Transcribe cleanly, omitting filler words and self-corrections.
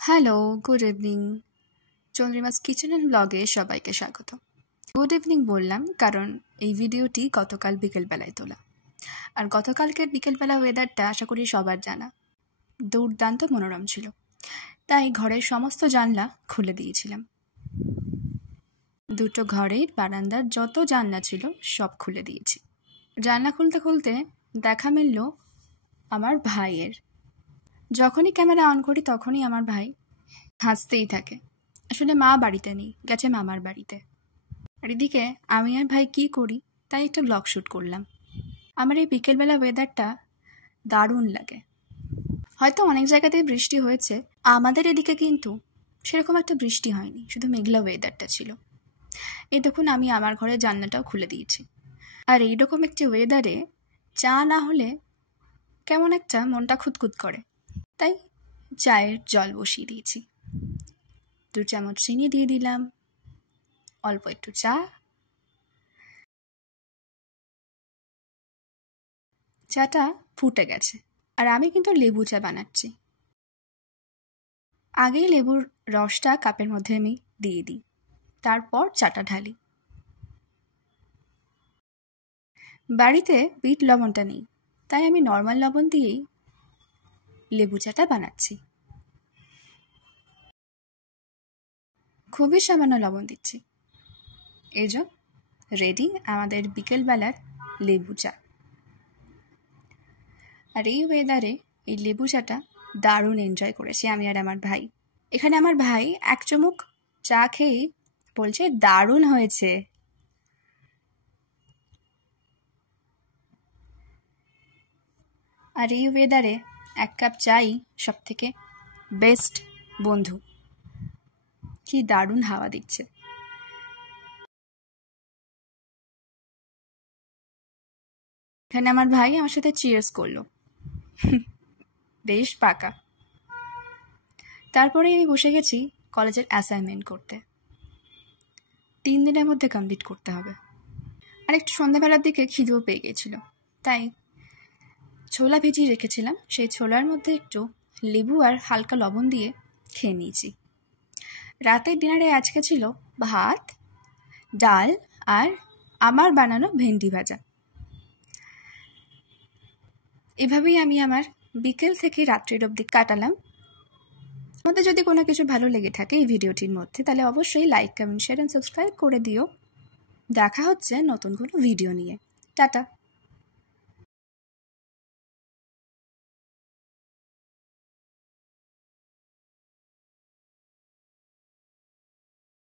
Hello, good evening. Chandrima's kitchen and ব্লগে সবাইকে স্বাগত। গুড ইভিনিং বললাম কারণ এই ভিডিওটি গতকাল বিকেলবেলায় তোলা। আর গতকালকের বিকেলবেলা ওয়েদারটা আশা করি সবার জানা, দুর্দান্ত মনোরম ছিল। তাই ঘরের সমস্ত জানলা খুলে দিয়েছিলাম। দুটো ঘরের বারান্দার যত জানলা ছিল সব খুলে দিয়েছি। জানলা খুলতে খুলতে দেখা মিলল আমার ভাইয়ের। যখনই ক্যামেরা অন করি তখনই আমার ভাই হাসতেই থাকে। আসলে মা বাড়িতে নেই, গেছে মামার বাড়িতে। আর এদিকে আমি আর ভাই কি করি তাই একটা ব্লগ শ্যুট করলাম। আমার এই বিকেলবেলা ওয়েদারটা দারুণ লাগে। হয়তো অনেক জায়গাতেই বৃষ্টি হয়েছে, আমাদের এদিকে কিন্তু সেরকম একটা বৃষ্টি হয়নি, শুধু মেঘলা ওয়েদারটা ছিল। এই দেখুন আমি আমার ঘরের জানলাটাও খুলে দিয়েছি। আর এইরকম একটি ওয়েদারে চা না হলে কেমন একটা মনটা খুঁতখুত করে, তাই চায়ের জল বসিয়ে দিয়েছি। 2 চামচ চিনি দিয়ে দিলাম, অল্প একটু চা। চাটা ফুটে গেছে আর আমি কিন্তু লেবু চা বানাচ্ছি। আগেই লেবুর রসটা কাপের মধ্যে আমি দিয়ে দিই, তারপর চাটা ঢালি। বাড়িতে বিট লবণটা নেই, তাই আমি নর্মাল লবণ দিয়েই লেবু চাটা বানাচ্ছি। খুবই সামান্য লবণ দিচ্ছি। এই যে রেডি আমাদের বিকেলবেলার লেবু চা। আর এই ওয়েদারে এই লেবু চাটা দারুণ এনজয় করেছি আমি আর আমার ভাই। এখানে আমার ভাই 1 চুমুক চা খেয়েই বলছে দারুণ হয়েছে। আর এই ওয়েদারে 1 কাপ চাই সব থেকে বেস্ট বন্ধু। কি দারুণ হাওয়া দিচ্ছে। এখানে আমার ভাই আমার সাথে চিয়ার্স করলো, বেশ পাকা। তারপরে আমি বসে গেছি কলেজের অ্যাসাইনমেন্ট করতে। 3 দিনের মধ্যে কমপ্লিট করতে হবে। আর একটু সন্ধ্যাবেলার দিকে খিদেও পেয়ে গেছিল, তাই ছোলা ভিজিয়ে রেখেছিলাম, সেই ছোলার মধ্যে একটু লেবু আর হালকা লবণ দিয়ে খেয়ে নিয়েছি। রাতের ডিনারে আজকে ছিল ভাত, ডাল আর আমার বানানো ভেন্ডি ভাজা। এভাবেই আমি আমার বিকেল থেকে রাত্রির অবধি কাটালাম। তোমাদের যদি কোনো কিছু ভালো লেগে থাকে এই ভিডিওটির মধ্যে, তাহলে অবশ্যই like, comment, share and subscribe করে দিও। দেখা হচ্ছে নতুন কোনো ভিডিও নিয়ে। টাটা।